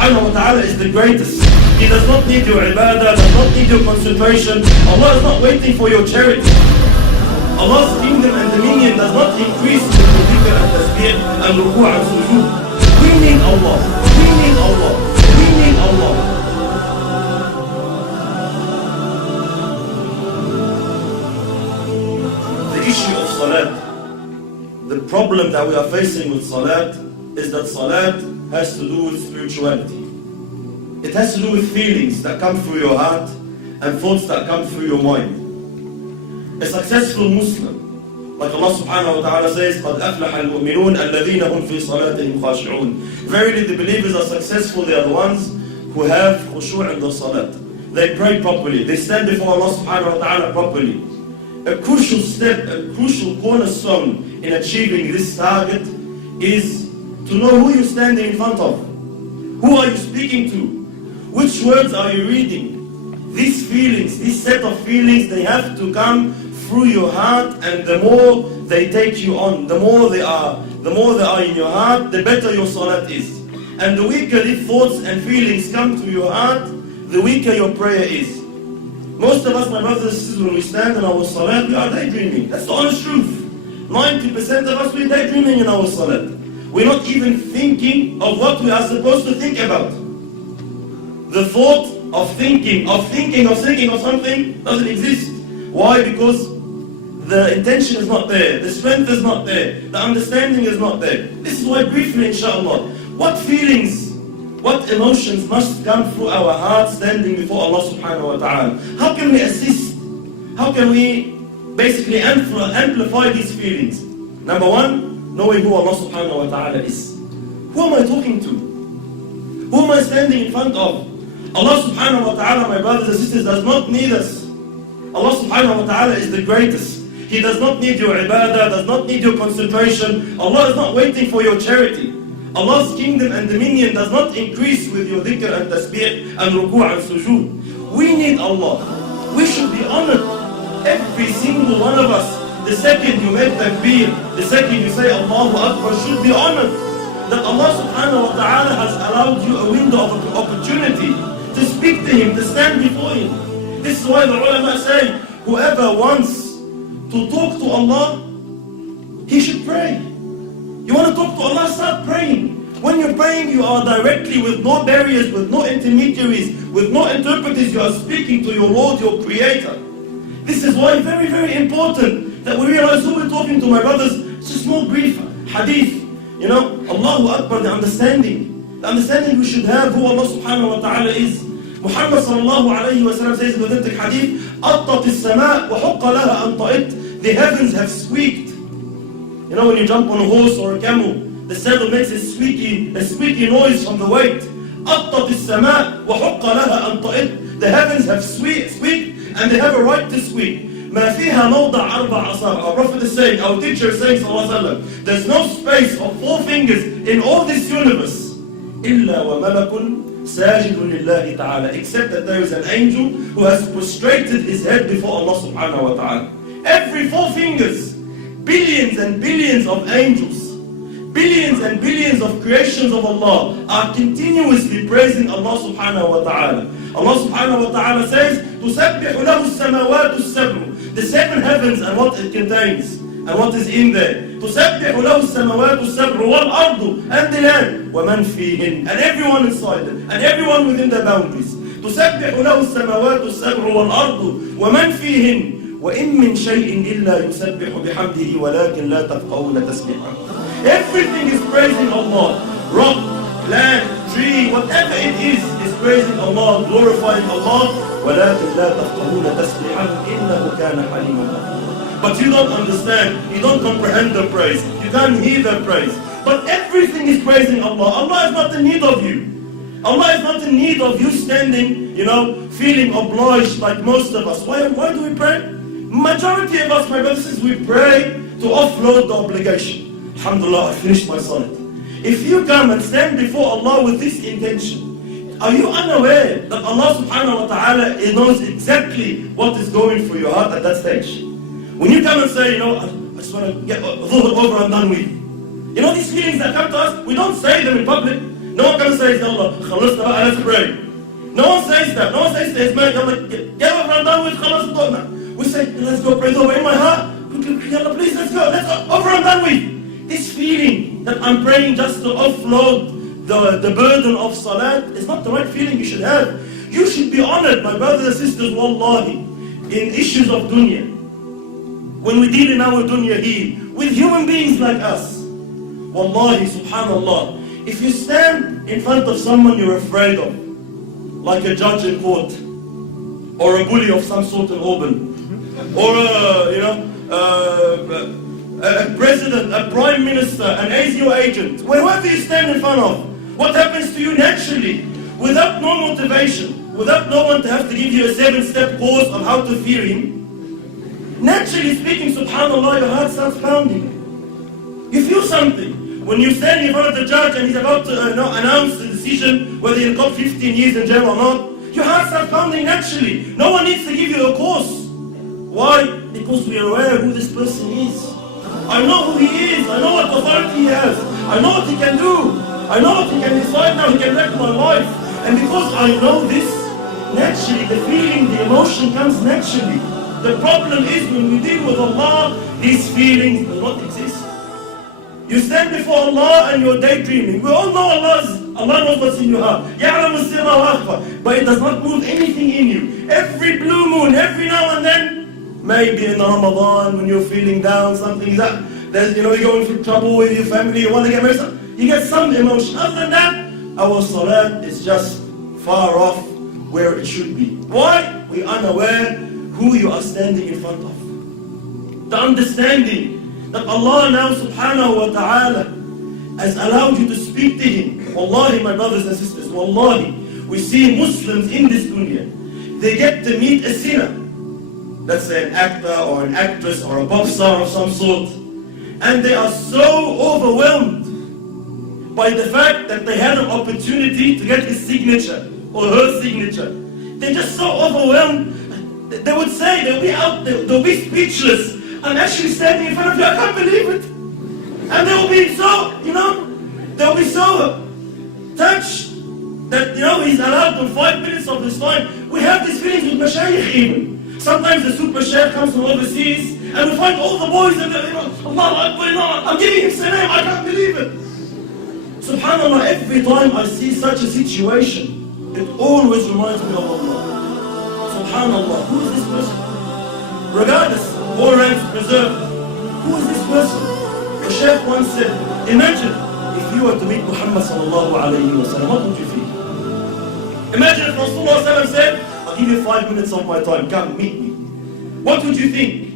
subhanahu wa ta'ala is the greatest. He does not need your ibadah, does not need your concentration. Allah is not waiting for your charity. Allah's kingdom and dominion does not increase with the dhikr and tasbih and ruku' and sujood. We need Allah. We need Allah. We need Allah. The issue of salat, the problem that we are facing with salat is that salat has to do with spirituality. It has to do with feelings that come through your heart and thoughts that come through your mind. A successful Muslim, like Allah subhanahu wa ta'ala says, قَدْ أَفْلَحَ الْمُؤْمِنُونَ الَّذِينَ هُمْ فِي صَلَاتِهِمْ خَاشِعُونَ. Verily the believers are successful, they are the ones who have khushu' in their salat. They pray properly, they stand before Allah subhanahu wa ta'ala properly. A crucial step, a crucial cornerstone in achieving this target is to know who you're standing in front of. Who are you speaking to? Which words are you reading? These feelings, this set of feelings, they have to come through your heart, and the more they take you on, the more they are in your heart, the better your salat is. And the weaker these thoughts and feelings come to your heart, the weaker your prayer is. Most of us, my brothers and sisters, when we stand in our salat, we are daydreaming. That's the honest truth. 90% of us, we're daydreaming in our salat. We're not even thinking of what we are supposed to think about. The thought of thinking of something doesn't exist. Why? Because the intention is not there, the strength is not there, the understanding is not there. This is why briefly, inshallah, what feelings, what emotions must come through our hearts standing before Allah subhanahu wa ta'ala? How can we assist? How can we basically amplify these feelings? Number one, knowing who Allah subhanahu wa ta'ala is. Who am I talking to? Who am I standing in front of? Allah subhanahu wa ta'ala, my brothers and sisters, does not need us. Allah subhanahu wa ta'ala is the greatest. He does not need your ibadah, does not need your concentration. Allah is not waiting for your charity. Allah's kingdom and dominion does not increase with your dhikr and tasbih and ruku' and sujood. We need Allah. We should be honored. Every single one of us, the second you make takbir, the second you say Allahu Akbar, should be honored. That Allah subhanahu wa ta'ala has allowed you a window of opportunity to speak to Him, to stand before Him. This is why the ulama say, whoever wants to talk to Allah, he should pray. You want to talk to Allah, start praying. When you're praying, you are directly, with no barriers, with no intermediaries, with no interpreters, you are speaking to your Lord, your Creator. This is why very, very important that we realize who we're talking to, my brothers. It's a small brief hadith. You know, Allahu Akbar, the understanding we should have who Allah subhanahu wa ta'ala is. Muhammad sallallahu alayhi wa sallam says in the authentic hadith, أَطَّتِ السَّمَاء وَحُقَّ لَهَا أَنْ طَئِتْ. The heavens have squeaked. You know, when you jump on a horse or a camel, the saddle makes a squeaky noise from the weight. أَطَّتِ السَّمَاء وَحُقَّ لَهَا أَنْ طَئِتْ. The heavens have squeaked, and they have a right to squeak. مَا فِيهَا مَوْضَعَ أَرْبَعَ أَصَابِعَ. Our Prophet is saying, our teacher is saying, sallallahu alayhi wa sallam, there's no space of 4 fingers in all this universe, إِلَّا وَمَلَكٌ سَاجِدٌ لِلَّهِ تَعَالَى, except that there is an angel who has prostrated his head before Allah subhanahu wa ta'ala. Every 4 fingers, billions and billions of angels, billions and billions of creations of Allah are continuously praising Allah subhanahu wa ta'ala. Allah subhanahu wa ta'ala says, تُسَبِّحُ لَهُ السَّمَوَاتُ السَّبْعُ. The 7 heavens and what it contains and what is in there. تُسَبِّحُ لَهُ السَّمَوَاتُ السَّبْعُ وَالْأَرْضُ, and the land, وَمَنْ فِيهِنْ, and everyone inside it, and everyone within the boundaries. تُسَبِّحُ لَهُ السَّمَوَاتُ السَّبْعُ وَالْأَرْضُ وَمَنْ فِيهِنْ وَإِن مِّن شَيْءٍ إِلَّا يُسَبِّحُ بِحَمْدِهِ وَلَكِنْ لَا تَفْقَهُونَ تَسْبِيحَهُ. Everything is praising Allah. Rock, land, tree, whatever it is praising Allah, glorifying Allah. وَلَكِنْ لَا تَفْقَهُونَ تَسْبِيحَهُ إِنَّهُ كَانَ حَلِيمًا غَفُورًا. But you don't understand, you don't comprehend the praise, you can't hear the praise. But everything is praising Allah. Allah is not in need of you. Allah is not in need of you standing, feeling obliged like most of us. Why do we pray? Majority of us, my brothers, we pray to offload the obligation. Alhamdulillah, I finished my salat. If you come and stand before Allah with this intention, are you unaware that Allah subhanahu wa ta'ala knows exactly what is going through your heart at that stage? When you come and say, I just want to get over and done with. These feelings that come to us, we don't say them in public. No one can say, Yalla, khalasna ba'a, let's pray. No one says that. No one says to his man, Yalla, get over and done with, khalas dona. We say, let's go pray over in my heart. Yalla, please, let's go over and done with. This feeling that I'm praying just to offload the burden of salat is not the right feeling you should have. You should be honored, my brothers and sisters, wallahi, in issues of dunya. When we deal in our dunya here, with human beings like us, wallahi, subhanallah, if you stand in front of someone you're afraid of, like a judge in court, or a bully of some sort in Auburn, or a president, a prime minister, an ASIO agent, wherever you stand in front of, what happens to you naturally, without no motivation, without no one to have to give you a 7-step course on how to fear him? Naturally speaking, subhanallah, your heart starts pounding. You feel something. When you stand in front of the judge and he's about to announce the decision whether you'll got 15 years in jail or not, your heart starts pounding naturally. No one needs to give you a course. Why? Because we are aware who this person is. I know who he is. I know what authority he has. I know what he can do. I know what he can decide now. He can wreck my life. And because I know this, naturally the feeling, the emotion comes naturally. The problem is when we deal with Allah, these feelings do not exist. You stand before Allah and you're daydreaming. We all know Allah knows what's in your heart. But it does not move anything in you. Every blue moon, every now and then, maybe in Ramadan when you're feeling down, something that you're going through trouble with your family, you want to get married, you get some emotion. Other than that, our salat is just far off where it should be. Why? We are unaware who you are standing in front of. The understanding that Allah now subhanahu wa ta'ala has allowed you to speak to Him. Wallahi, my brothers and sisters, wallahi, we see Muslims in this dunya, they get to meet a sinner. Let's say an actor or an actress or a pop star of some sort. And they are so overwhelmed by the fact that they had an opportunity to get his signature or her signature. They're just so overwhelmed. They would say, they'll be speechless. I'm actually standing in front of you, I can't believe it. And they will be so, they'll be so touched that, he's allowed to 5 minutes of his time. We have these feelings with mashayikh even. Sometimes the super sheikh comes from overseas and we find all the boys and they're, Allahu Akbar, I'm giving him salam, I can't believe it. Subhanallah, every time I see such a situation, it always reminds me of Allah. Subhanallah, who is this person? Regardless, all ranks preserved. Who is this person? The Shaykh once said, imagine if you were to meet Muhammad sallallahu alayhi wa sallam, what would you feel? Imagine if Rasulullah said, I'll give you 5 minutes of my time, come meet me. What would you think?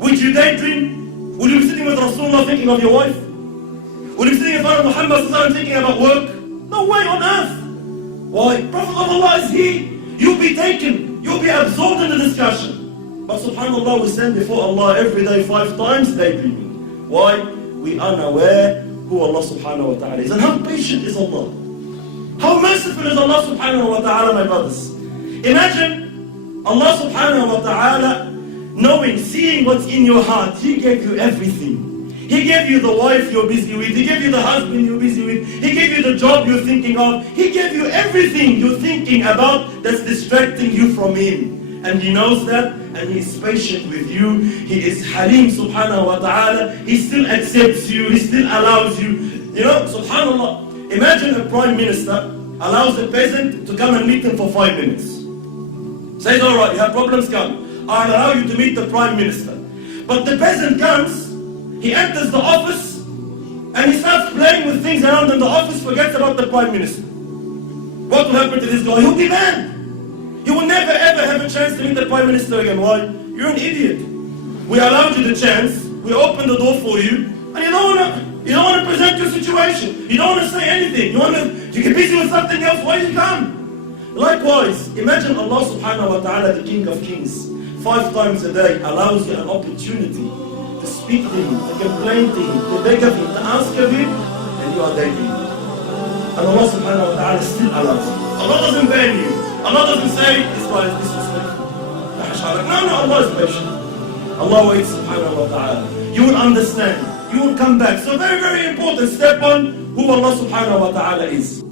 Would you daydream? Would you be sitting with Rasulullah thinking of your wife? Would you be sitting in front of Muhammad sallallahu alayhi wa sallam thinking about work? No way on earth. Why? Prophet of Allah is he. You'll be taken. You'll be absorbed in the discussion. But subhanallah, we stand before Allah every day 5 times daydreaming. Why? We are unaware who Allah subhanahu wa ta'ala is. And how patient is Allah? How merciful is Allah subhanahu wa ta'ala, my brothers? Imagine Allah subhanahu wa ta'ala knowing, seeing what's in your heart. He gave you everything. He gave you the wife you're busy with. He gave you the husband you're busy with. He gave you the job you're thinking of. He gave you everything you're thinking about that's distracting you from Him. And He knows that, and He is patient with you. He is Halim subhanahu wa ta'ala. He still accepts you. He still allows you. Subhanallah. Imagine a prime minister allows a peasant to come and meet him for 5 minutes. Says, alright, you have problems, come. I'll allow you to meet the prime minister. But the peasant comes, he enters the office, and he starts playing with things around in the office, forgets about the prime minister. What will happen to this guy? He'll be banned. You will never ever have a chance to meet the Prime Minister again. Why? You're an idiot. We allowed you the chance, we opened the door for you, and you don't want to present your situation. You don't want to say anything. You get busy with something else. Why did you come? Likewise, imagine Allah subhanahu wa ta'ala, the King of Kings, 5 times a day allows you an opportunity to speak to Him, to complain to Him, to beg of Him, to ask of Him, and you are daydreaming. And Allah subhanahu wa ta'ala still allows you. Allah doesn't ban you. Allah doesn't say, this guy is disrespectful. No, Allah is patient. Allah waits subhanahu wa ta'ala. You will understand. You will come back. So very, very important. Step 1, who Allah subhanahu wa ta'ala is.